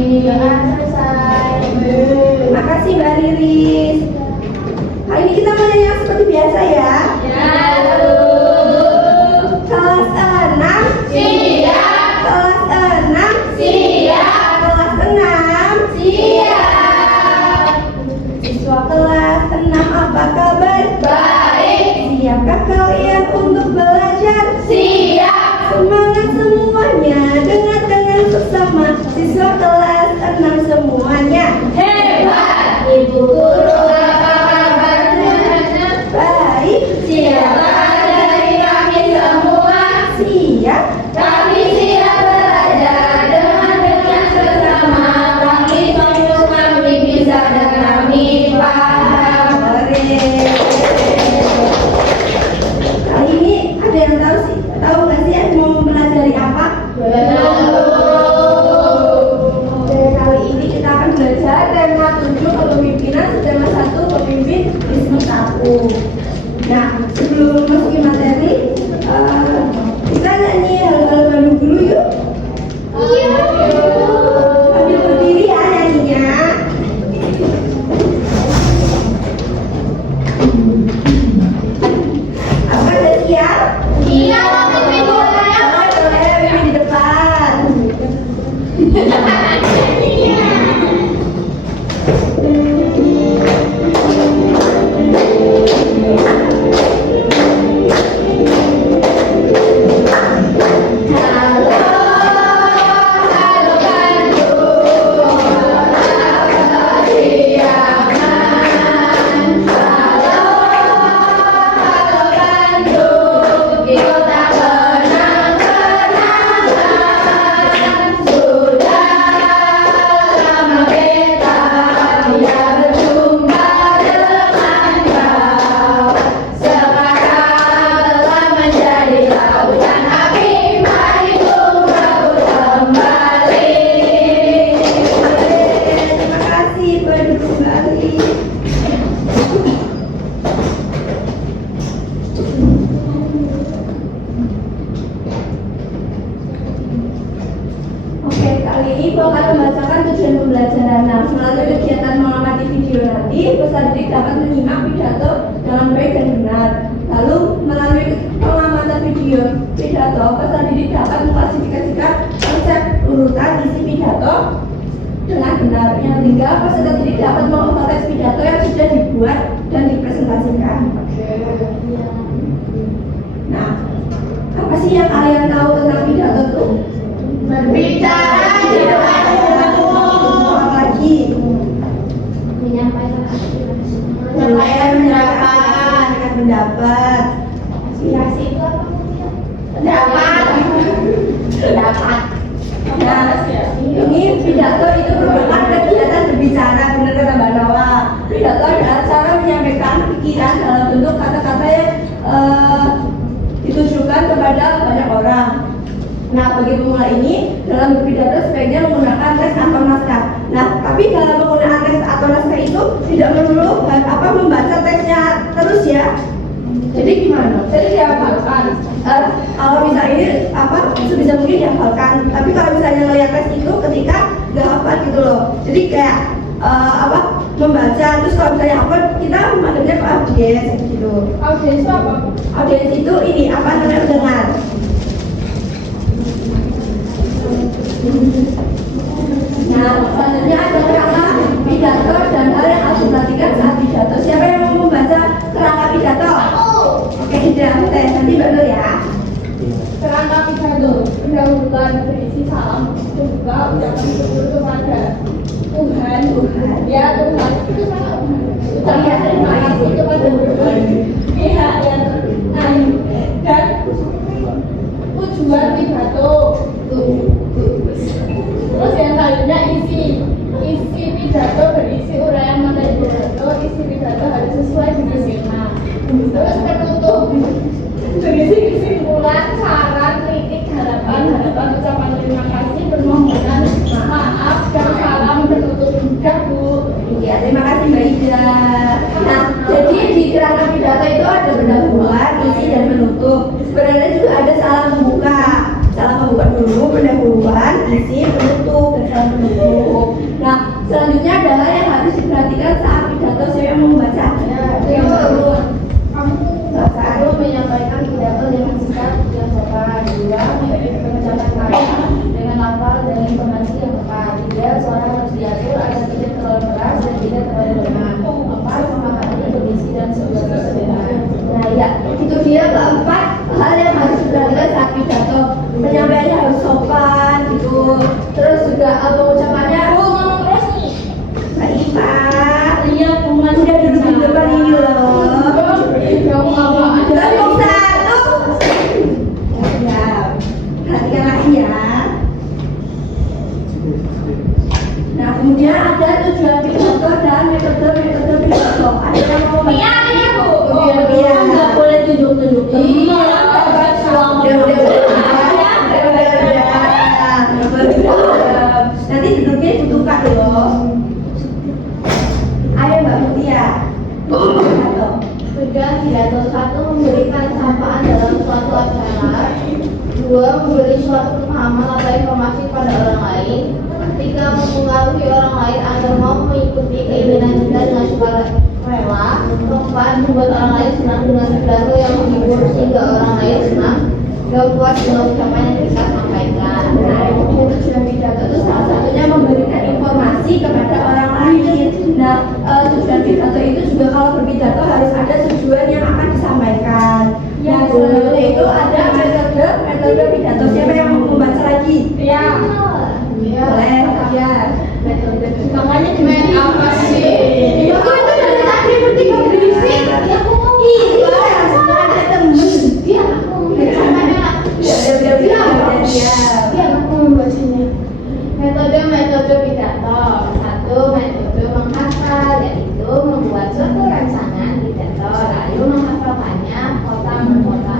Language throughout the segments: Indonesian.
Selesai. Makasih Mbak Riris. Hari ini kita menyanyi yang seperti biasa ya. Kelas 6 Siap. Kelas 6 Siap. Kelas 6 Siap. Siswa kelas 6 apa kabar? Baik. Siapkah kalian untuk belajar? Siap. Semangat semuanya, dengar dengan bersama. Siswa kelas 6 semuanya. Hebat. Ibu guru apa kabarnya? Baik. Siapa dari kami semua? Siap. Kami siap belajar dengan bersama. Kami sungguh kami bisa dan kami paham. Kali ini ada yang tahu nggak sih yang mau mempelajari apa? Oke, kali ini kita akan belajar tema 7 kepemimpinan, tema 1 pemimpin Wisnu 1. Nah, sebelum masuki materi, kita nyanyi hal-hal Bandung dulu yuk. Sambil berdiri ya nyanyinya. Apa udah siap? Iya, Ibu Guru. Boleh di depan. Terima kasih, berduduk kembali. Oke, kali ini Ibu akan membacakan tujuan pembelajaran. Nah, melalui kegiatan mengamati video nanti, peserta didik dapat menyimak pidato dengan baik dan benar. Lalu, melalui pengamatan video pidato, peserta didik dapat mengklasifikasikan konsep urutan isi pidato dengan benar. Yang ketiga, peserta didik dapat mengolah teks pidato yang sudah dibuat dan dipresentasikan. Nah, apa sih yang kalian tahu tentang pidato itu? Berbicara di depan umum. Apa lagi? Menyampaikan aspirasi. Menyampaikan pendapat. Aspirasi itu apa? Pendapat. Pendapat. Nah, ini pidato itu merupakan kegiatan berbicara, benar kata Mbak Nawa. Pidato adalah cara menyampaikan pikiran dalam bentuk kata-kata yang ditujukan kepada banyak orang. Nah, bagi pemula ini, dalam berpidato sebaiknya menggunakan teks atau naskah. Nah, tapi dalam penggunaan teks atau naskah itu tidak perlu membaca teksnya terus ya. Jadi gimana? Jadi dihafalkan. Kalau misalnya ini sebisa mungkin dihafalkan. Tapi kalau misalnya ngeliat teks itu ketika nggak hafal gitu loh. Jadi kayak membaca, terus kalau misalnya hafal kita menghadapnya ke audiens gitu. Audiens itu apa? Audiens itu ini namanya dengar. Nah, selanjutnya ada kerangka pidato dan hal yang harus diperhatikan saat pidato. Siapa yang mau membaca kerangka pidato? Oke, tidak nanti baru ya. Kerangka pidato pendahuluan berisi salam juga ucapan syukur kepada Tuhan. Ya Tuhan itu sama ucapan terima kasih kepada pihak yang lain dan tujuan pidato. Terus yang selanjutnya isi pidato berisi uraian materi pidato. Isi pidato harus sesuai dengan tema. Terus penutup berisi kesimpulan, saran, kritik, harapan, ucapan terima kasih, permohonan maaf dan salam penutup juga Bu. Ya, terima kasih Mbak Ida. pidato penyampaiannya harus sopan gitu. Terus juga pengucapannya ngomong terus nih. baik Pak. Iya, bunga Sudah duduk di depan ini loh. Kamu apaan? Tepuk satu. Ya, perhatikan lagi ya. Nah, kemudian ada tujuan pidato dan metode pidato. Ada yang mau Iya, iya, Bu. Iya. Nggak boleh tunjuk-tunjuk. Iya. Nanti duduknya dibutuhkan loh. Ayo Mbak Mutia. Pidato. Tujuan pidato 1 memberikan sapaan dalam suatu acara. 2 memberi suatu pemahaman atau informasi pada orang lain. 3 mempengaruhi orang lain agar mau mengikuti keinginan kita dengan sukarela. 4 membuat orang lain senang dengan pidato yang menghibur sehingga orang lain senang dan puas dengan ucapan yang kita sampaikan. Nah, tujuan pidato itu salah satunya memberikan informasi kepada orang lain. Nah, tujuan pidato itu juga kalau berpidato harus ada tujuan yang akan disampaikan. Nah, selanjutnya itu ada metode pidato. Siapa yang mau membaca lagi? Iya. Boleh, ya. Makanya main apa sih? Itu dari tadi bertiga berisik. Iya, ada temen. Iya, aku Ya. aku membacanya. Metode pidato. 1. Metode menghafal, yaitu membuat suatu rancangan pidato lalu menghafalkannya kota per kota.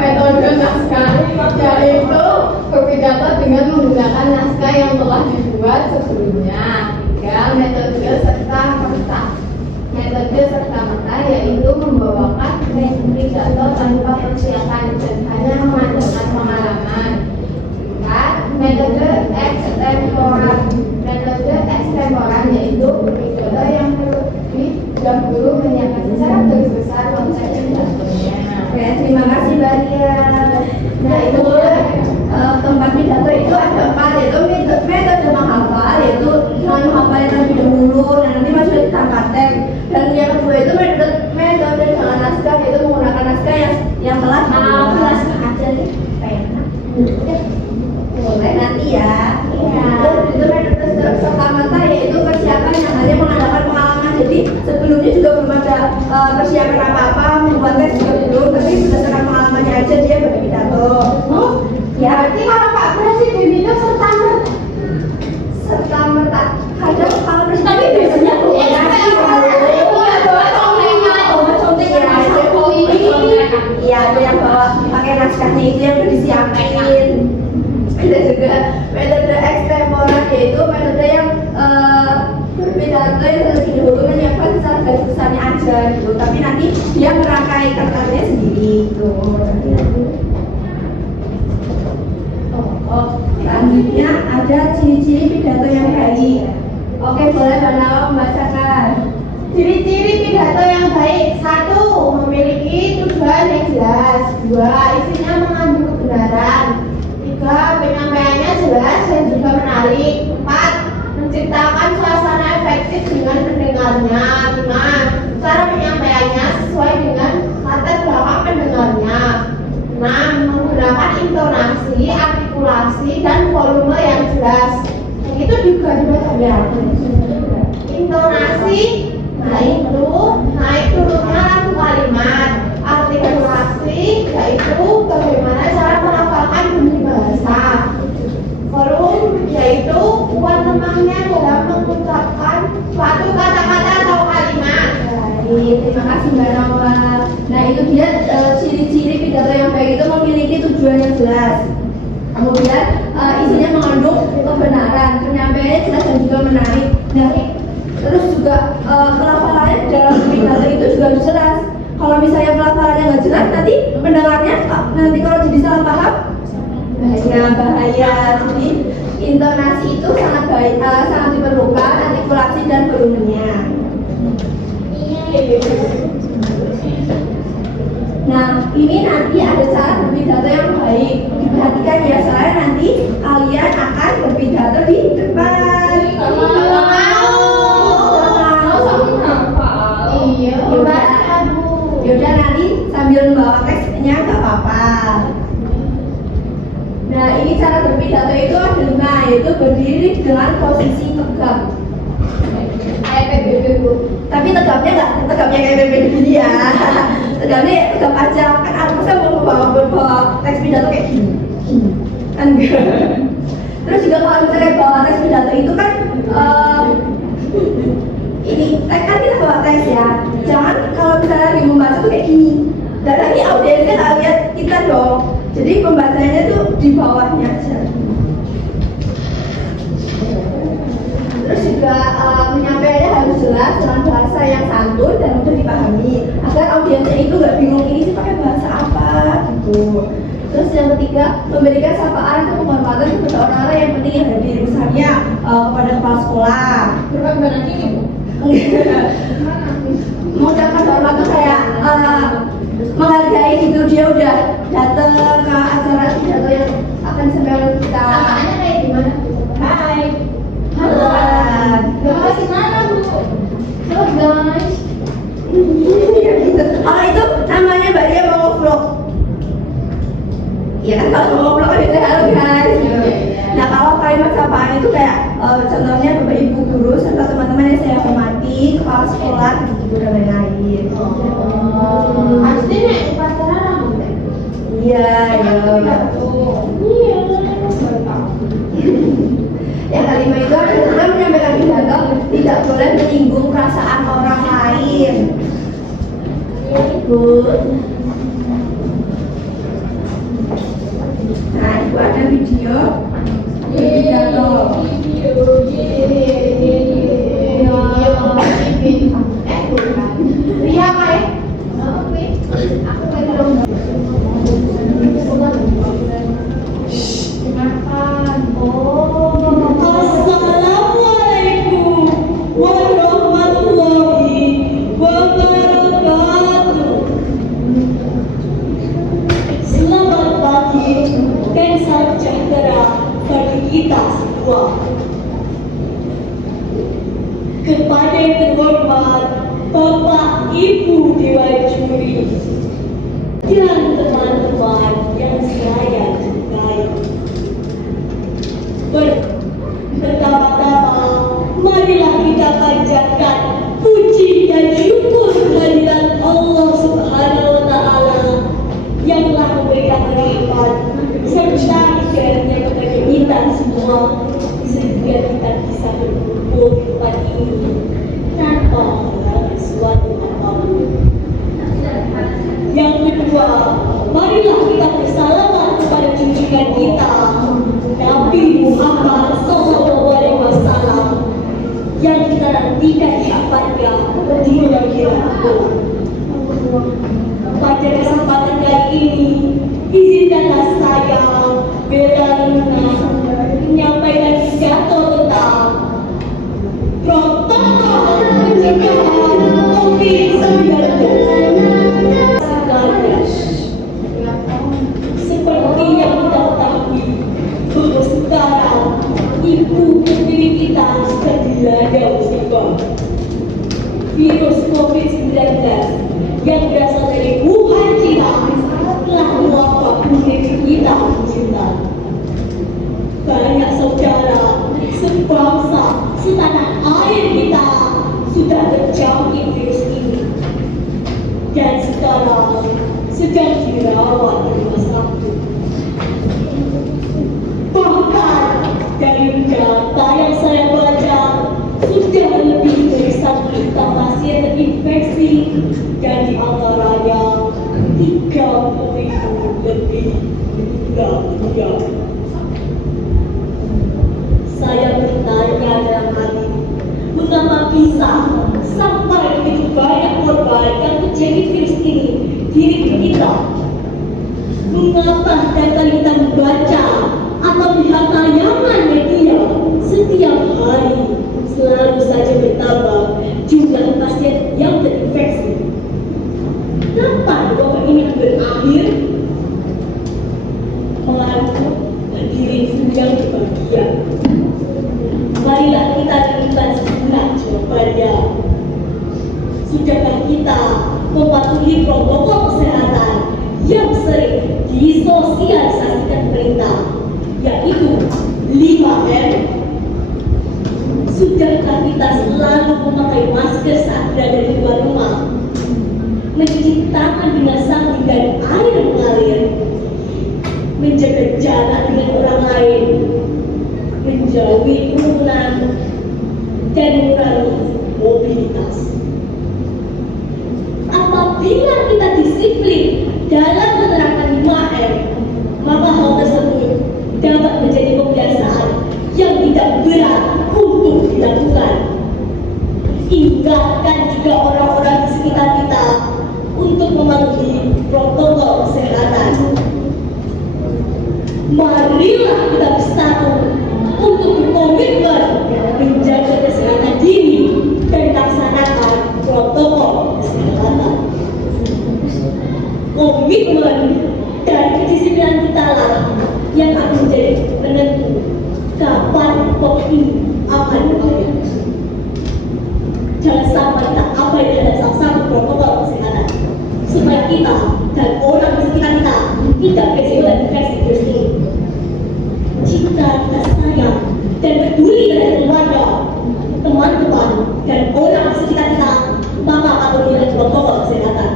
Metode naskah, yaitu berpidato dengan menggunakan naskah yang telah dibuat sebelumnya. 3. Metode serta merta. Metode serta merta yaitu membawakan pidato tanpa persiapan dan hanya mengandalkan pengalaman. 4. Metode ekstemporan. Metode ekstemporan yaitu pidato yang perlu dahulu menyiapkan secara garis besar konsep pidatonya. Oke, terima kasih Mbak Ria. Nah, itu tempat pidato itu ada 4, yaitu metode menghafal, yaitu dengan menghafalnya terlebih dahulu, dan nanti masuk ke tanpa teks. Dan yang kedua itu metode dengan naskah, yaitu menggunakan naskah yang telah dibuat. aja deh, enak. Boleh nanti ya. Iya. Itu metode serta merta, yaitu persiapan yang hanya mengandalkan pengalaman. Jadi sebelumnya juga belum ada persiapan apa-apa, membuat tes juga belum, tapi berdasarkan pengalamannya aja dia berpidato. Ya, Berarti kalau Pak Presiden itu serta merta. serta merta. Kadang kalau presiden Tapi biasanya iya, ada yang bawa pakai naskahnya itu yang udah disiapin. Ada juga metode ekstemoran, yaitu metode yang berpidato yang terlebih dahulu menyiapkan secara garis besarnya aja gitu, tapi nanti dia merangkai kertasnya sendiri gitu. Selanjutnya ada ciri-ciri pidato yang baik. Oke, boleh Mbak Nawa membacakan. Ciri-ciri pidato yang baik. 1. Memiliki tujuan yang jelas. 2. Isinya mengandung kebenaran. 3. Penyampaiannya jelas dan juga menarik. 4. Menciptakan suasana efektif dengan pendengarnya. 5. Cara penyampaiannya sesuai dengan latar belakang pendengarnya. 6. Menggunakan intonasi, artikulasi, dan volume yang jelas. Yang itu juga dibaca ya. Intonasi, yaitu naik turunnya lagu kalimat. Artikulasi, yaitu bagaimana cara melafalkan bunyi bahasa. Volume, yaitu kuat lemahnya dalam mengucapkan suatu kata-kata atau kalimat. Baik, terima kasih Mbak Nawa. Nah, itu dia ciri-ciri pidato yang baik itu memiliki tujuan yang jelas. Kemudian isinya mengandung kebenaran, penyampaiannya jelas dan juga menarik. Nah, terus juga pelafalannya dalam pidato itu juga harus jelas. Kalau misalnya pelafalannya nggak jelas, nanti pendengarnya nanti kalau jadi salah paham, bahaya. Jadi intonasi itu sangat baik, sangat diperlukan, artikulasi dan volumenya. Nah, ini nanti ada cara berpidato yang baik. Diperhatikan ya, soalnya nanti kalian akan berpidato di depan. Iya. Ya cara berpidato itu ada 5, yaitu berdiri dengan posisi tegak. Kayak PBB Bu. Tapi tegapnya nggak tegapnya kayak PBB gini ya. Tegapnya ya tegap aja. Kan masa mau bawa teks pidato kayak gini. Kan enggak. Terus juga kalau misalnya bawa teks pidato itu kan ini kan kita bawa teks ya. Jangan kalau misalnya lagi membaca tuh kayak gini. Dan lagi audiensnya nggak lihat kita dong. Jadi pembacanya tuh di bawahnya aja. Terus juga menyampaikannya harus jelas dengan bahasa yang santun dan mudah dipahami agar audiensnya itu nggak bingung ini sih pakai bahasa apa gitu. Terus yang ketiga, memberikan sapaan atau penghormatan kepada orang-orang yang penting yang hadir, misalnya kepada kepala sekolah. Berapa bulan ini Bu? Mengucapkan hormat tuh kayak menghargai gitu, dia udah datang ke acara pidato yang akan disampaikan oleh kita. Samaannya kayak gimana? Hai. Halo. Terima kasih mana Bu? Halo guys. Ya gitu. Oh itu namanya Mbak Dia mau vlog. Ya kan kalau mau vlog kan biasanya halo guys. Nah kalau kalimat sapaan itu kayak contohnya Bapak Ibu guru serta teman-teman yang saya hormati, kepala sekolah gitu dan lain-lain. Pasti nih pacaran Bu. Iya, iya. Iya. Yang kelima itu adalah menyampaikan pidato tidak boleh menyinggung perasaan orang lain. Iya Ibu. Nah, itu ada video pidato. Ria kayak aku kayak belum makan. Assalamualaikum warahmatullahi wabarakatuh. Selamat pagi dan salam sejahtera bagi kita semua. Kepada yang terhormat Bapak Ibu Dewan Juri dan teman-teman yang saya cintai. Pertama-tama, marilah kita panjatkan puji dan syukur kehadirat Allah Subhanahu wa Ta'ala yang telah memberikan nikmat serta hidayahnya kepada kita semua sehingga kita bisa berkumpul di tempat ini tanpa menghalangi suatu apapun. Yang kedua, marilah kita bersalawat kepada junjungan kita Nabi Muhammad SAW yang kita nantikan syafaatnya di akhirat. Pada kesempatan kali ini, izinkanlah saya Bella Luna menyampaikan pidato tentang protokol pencegahan COVID-19. Seperti yang kita ketahui, bahwa sekarang ibu negeri kita sedang dilanda musibah virus COVID-19 yang berasal dari Wuhan, China telah mewabah negeri kita tercinta. Banyak saudara, sebangsa, setanah air kita sudah terjangkit virus ini dan sekarang sedang dirawat di rumah sakit. Bahkan dari data yang saya baca, sudah lebih dari 1 juta pasien terinfeksi dan diantaranya 30.000 lebih meninggal dunia. Saya bertanya dalam hati, mengapa bisa sampai begitu banyak korban yang terjadi virus ini di negeri kita? Mengapa setiap kali kita membaca atau melihat tayangan media, setiap hari selalu saja bertambah jumlah pasien yang terinfeksi? Kapan wabah ini akan berakhir? Mengantuk berdiri yang berbahagia. Marilah kita berikan sejenak jawabannya. Sudahkah kita mematuhi protokol kesehatan yang sering disosialisasikan pemerintah, menjaga jarak dengan orang lain, menjauhi kerumunan, dan mengurangi mobilitas. Apabila kita disiplin dalam menerapkan 5M, maka hal tersebut dapat menjadi kebiasaan yang tidak berat untuk dilakukan. Ingatkan juga orang-orang di sekitar kita untuk mematuhi protokol kesehatan. Marilah kita bersatu untuk berkomitmen menjaga kesehatan diri dan laksanakan protokol kesehatan. Komitmen dan kedisiplinan kita lah yang akan menjadi penentu kapan COVID ini akan berakhir. Jangan sampai kita abai terhadap salah satu protokol kesehatan, supaya kita dan orang di sekitar kita tidak beresiko infeksi virus ini. Jika kita sayang dan peduli terhadap keluarga, teman-teman, dan orang di sekitar kita, maka patuhilah protokol kesehatan.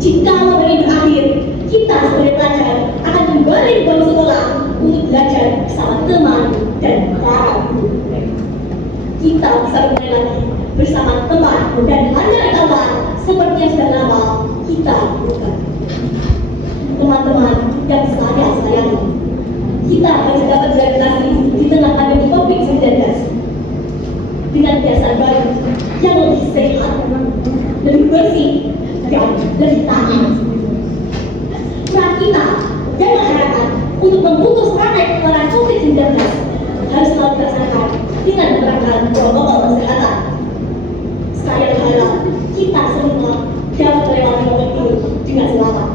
Jika wabah ini berakhir, kita sebagai pelajar akan kembali ke bangku sekolah untuk belajar bersama teman dan para guru. Kita bisa kembali lagi bersama teman dan hanya kawan seperti yang sudah lama kita lakukan. Teman-teman yang saya sayangi, kita masih dapat beradaptasi di tengah pandemi COVID-19 dengan kebiasaan baru yang lebih sehat, lebih bersih, dan lebih tahan. Peran kita dan masyarakat untuk memutus rantai penularan COVID-19 harus selalu dilaksanakan dengan menerapkan protokol kesehatan. Saya berharap kita semua dapat melewati momen ini dengan selamat.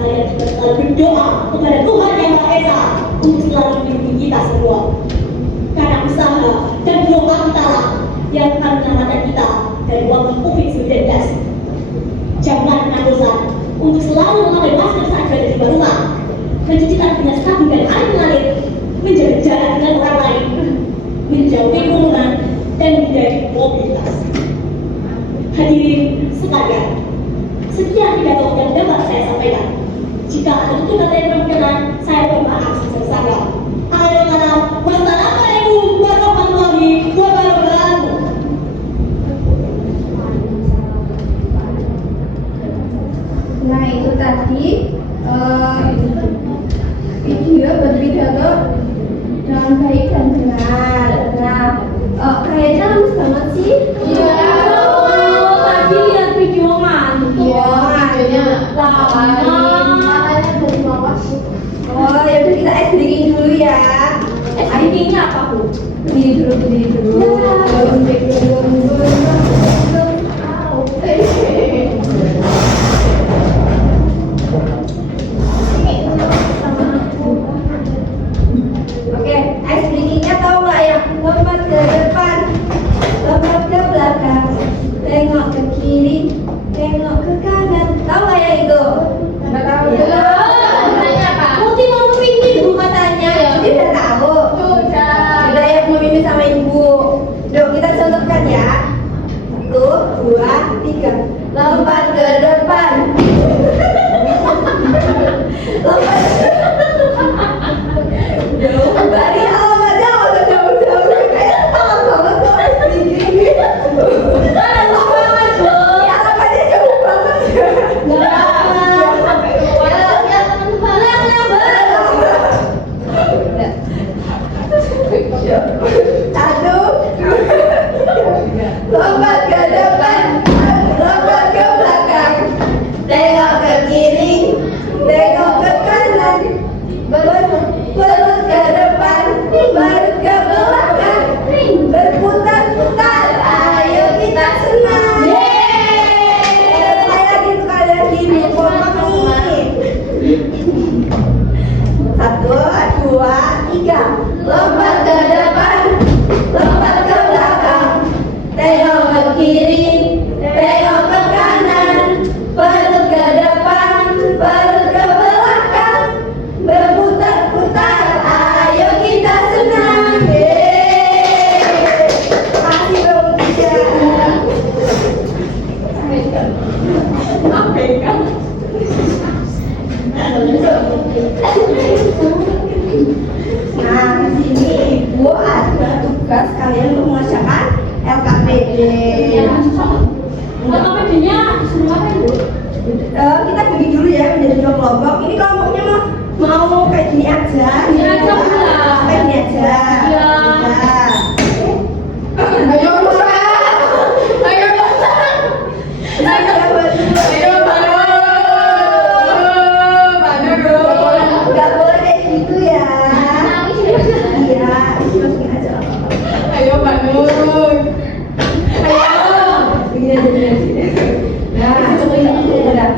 Saya juga selalu berdoa kepada Tuhan Yang Maha Esa untuk selalu melindungi kita semua. Karena usaha dan doa kita lah yang akan menyelamatkan kita dari wabah COVID-19. Jangan pernah bosan untuk selalu memakai masker saat berada di luar rumah, mencuci tangan dengan sabun dan air mengalir, menjaga jarak dengan orang lain, menjauhi kerumunan, dan menghindari mobilitas. Hadirin sekalian, sekian pidato yang dapat saya sampaikan. Jika ada tutur kata yang berkenan, saya mohon maaf sebesar-besarnya. Wassalamualaikum warahmatullahi wabarakatuh. Nah itu tadi video berpidato dengan baik dan benar. Nah kayaknya lemes banget sih. Iya. Tadi lihat video ngantuk. Iya, videonya lama. Katanya dari bawah. Oh ya udah kita ice breaking dulu ya. Ice breakingnya apa Bu? Berdiri dulu. Oke, ice breakingnya tahu nggak ya? Lompat ke depan, lompat ke belakang, tengok ke kiri, tengok ke kanan. Tahu nggak ya itu? Nggak tahu. Nanya apa? Multi mau mimpi Bu katanya. Dia udah tahu. Sudah. Udah ya mau mimpi sama Ibu. Yuk kita contohkan ya. 1, 2, 3. Lompat ke depan. Lompat. Jauh. Dari alamatnya udah jauh-jauh. Kayak tahu banget kok begini. Jauh banget Bu. Ya alamatnya jauh banget. Sampai keluar. Satu, lompat ke depan, lompat ke belakang, tengok ke kiri, tengok ke kanan, berut ke depan, berut ke belakang, berputar-putar, ayo kita senang. Saya lagi sekali lagi mikrofon ini. 1, 2, 3. Lompat ke depan, lompat ke belakang, tengok ke kiri, tengok ke kanan, perut ke depan, perut ke belakang, berputar-putar. dua kelompok. Ini kelompoknya mau kayak gini aja. Gini aja pula. Kayak gini aja. Iya. Ayo Nora. Ayo Nora. Ayo Nggak boleh kayak gitu ya. Iya, masukin aja. Ayo Banur. Ayo. Begini aja. Nah, udah.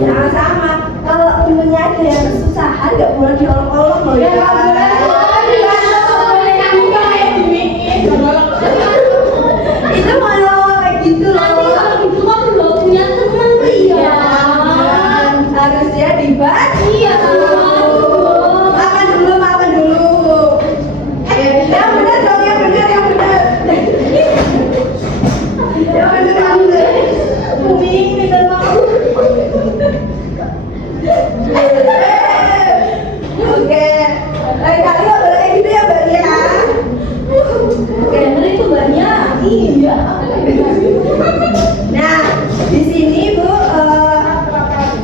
Sama-sama. Kalau punya ada yang kesusahan nggak boleh diolok-olok loh ya. Itu malah kayak gitu loh. Harusnya dibantu. Makan dulu. Yang benar dong, yang benar. Bumi, minta maaf. Oke, lain kali nggak boleh kayak gitu ya Mbak Lia. Oke, itu Mbak Lia. Iya. Nah, di sini Bu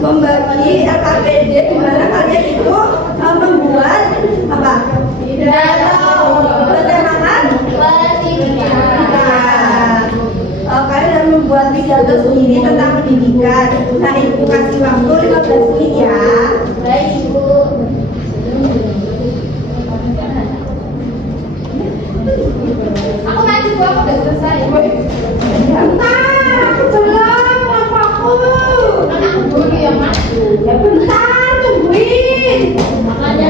membagi LKPD di mana kalian itu membuat apa? Bertemakan kalian harus membuat pidato sendiri tentang pendidikan. Nah, Ibu kasih waktu 15 menit ya. Baik, Ibu. Aku maju, Bu. Aku udah selesai. Bentar, aku belum, aku. Aku dulu yang maju. Ya bentar, tungguin. Makanya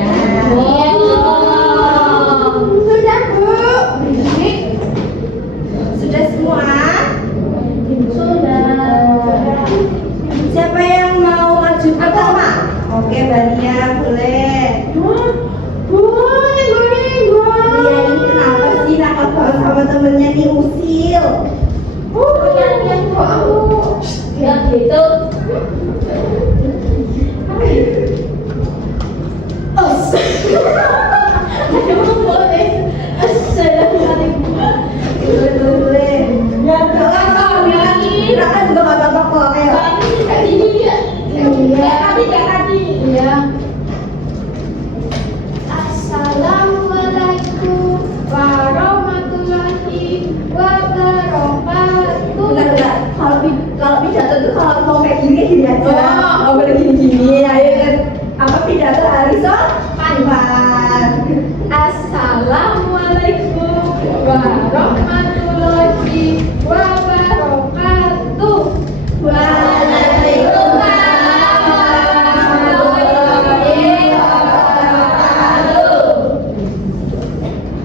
Sudah Bu. Sudah semua? sudah. Siapa yang mau maju pertama? Oke, Bania boleh. Dia ini kenapa sih nakal banget sama temennya nih usil? Lihat Bu, aku. Ya gitu. Boleh. Assalamualaikum. Boleh. Ya, kalau silakan juga nggak apa-apa kok. Ayo. Ini ya. Tadi. Iya. Assalamualaikum warahmatullahi wabarakatuh. Bentar. Kalau pidato tuh kalau mau kayak gini aja. Oh. Nggak boleh gini. Ayo kan. Apa pidato harus panjang. Assalamualaikum warahmatullahi wabarakatuh.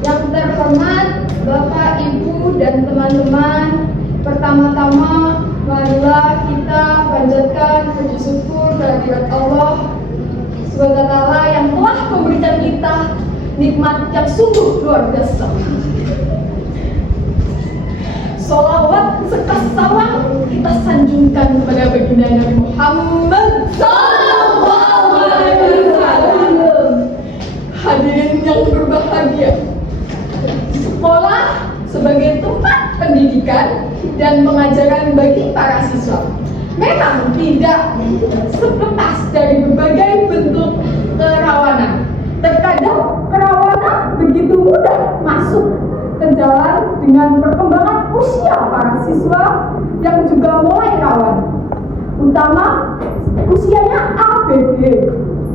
Yang terhormat Bapak, Ibu, dan teman-teman, pertama-tama marilah kita panjatkan puji syukur kehadirat Allah Subhanahu wa Ta'ala yang telah memberikan kita nikmat yang sungguh luar biasa. Sholawat sekasawang kita sanjungkan kepada baginda Nabi Muhammad Sallallahu Alaihi Wasallam. Hadirin yang berbahagia, sekolah sebagai tempat pendidikan dan pengajaran bagi para siswa memang tidak sepetas dari berbagai bentuk kerawanan. Terkadang kerawanan begitu mudah masuk ke jalan dengan perkembangan usia para siswa yang juga mulai rawan, utama usianya ABG,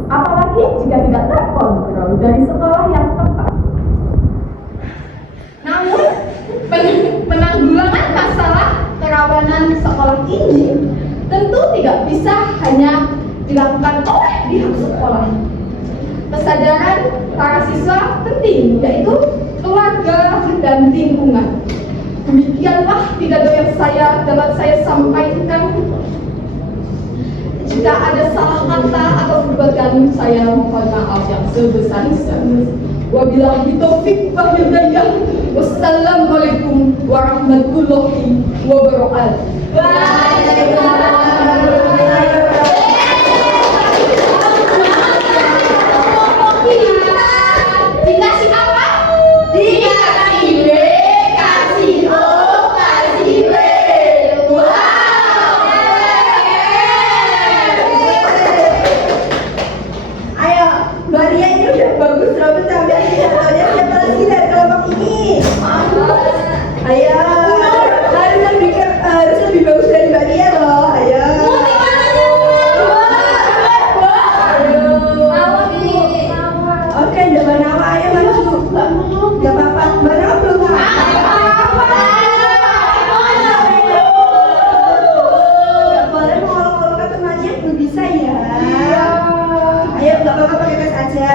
apalagi jika tidak terkontrol dari sekolah yang tepat. Namun penanggulangan masalah kerawanan sekolah ini tentu tidak bisa hanya dilakukan oleh pihak sekolah. Kesadaran para siswa penting, yaitu keluarga dan lingkungan. Demikianlah pidato yang dapat saya sampaikan. Jika ada salah kata atau perbuatan, saya mohon maaf yang sebesar-besarnya. Wabillahi taufiq wal hidayah. Wassalamualaikum warahmatullahi wabarakatuh. Dikasih apa? Dikasih B, kasih O, kasih W. Wow. nggak pakai tes aja?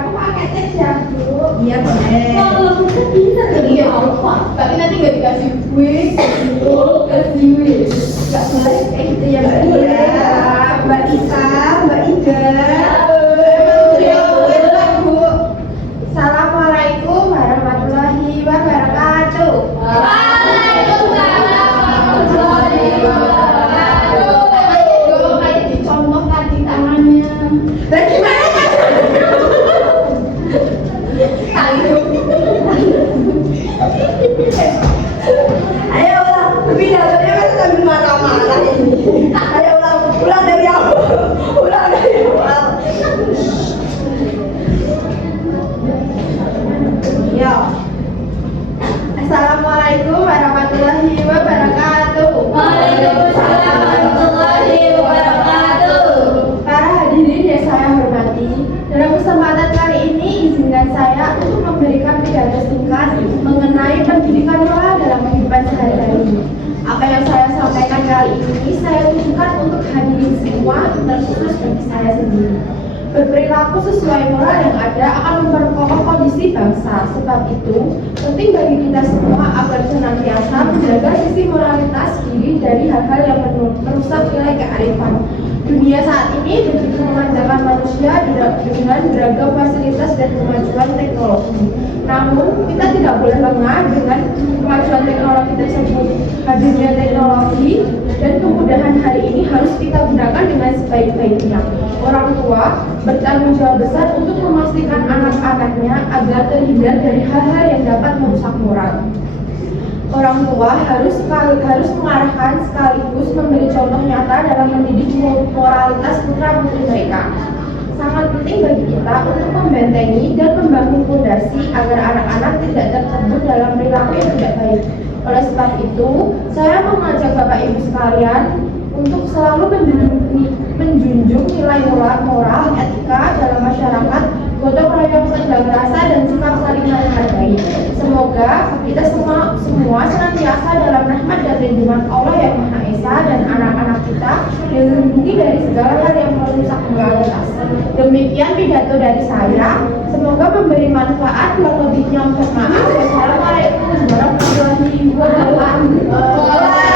Aku pakai tes ya, Bu. Iya boleh. Kalau bisa pintar kan Iya, apa? Tapi nanti nggak dikasih duit, kasih duit. Nggak boleh kayak gitu ya Mbak Dia, Mbak Isa, Mbak Ida. Bu. Assalamualaikum warahmatullahi wabarakatuh. Waalaikumsalam warahmatullahi wabarakatuh. Ayo, kayak dicontoh tadi tangannya. Dan gimana kan? Ayo. Ayo ulang, pidatonya kan sambil marah-marah ini. Ayo ulang dari awal. Ulang dari awal. Yo. Assalamualaikum warahmatullahi wabarakatuh. Waalaikumsalam warahmatullahi wabarakatuh. Para hadirin yang saya hormati, dalam kesempatan kali ini izinkan saya untuk memberikan pidato singkat mengenai pendidikan moral dalam kehidupan sehari-hari. Apa yang saya sampaikan kali ini saya tujukan untuk hadirin semua, terkhusus bagi saya sendiri. Berperilaku sesuai moral yang ada akan memperkokoh kondisi bangsa. Sebab itu, penting bagi kita semua agar senantiasa menjaga sisi moralitas diri dari hal-hal yang merusak nilai kearifan. Dunia saat ini begitu memanjakan manusia dengan beragam fasilitas dan kemajuan teknologi. Namun, kita tidak boleh lengah dengan kemajuan teknologi tersebut. Hadirnya teknologi dan kemudahan hari ini harus kita gunakan dengan sebaik-baiknya. Orang tua bertanggung jawab besar untuk memastikan anak-anaknya agar terhindar dari hal-hal yang dapat merusak moral. Orang tua harus mengarahkan sekaligus memberi contoh nyata dalam mendidik moralitas putra-putri mereka. Sangat penting bagi kita untuk membentengi dan membangun fondasi agar anak-anak tidak tercebur dalam perilaku yang tidak baik. Oleh sebab itu, saya mengajak Bapak Ibu sekalian untuk selalu menjunjung nilai moral, etika dalam masyarakat, gotong royong tenggang rasa dan sikap saling menghargai. Semoga kita semua senantiasa dalam rahmat dan lindungan Allah yang Maha Esa dan anak-anak kita dilindungi dari segala hal yang merusak moralitas. Demikian pidato dari saya. Semoga memberi manfaat. Kurang lebihnya mohon maaf. Wassalamualaikum warahmatullahi wabarakatuh.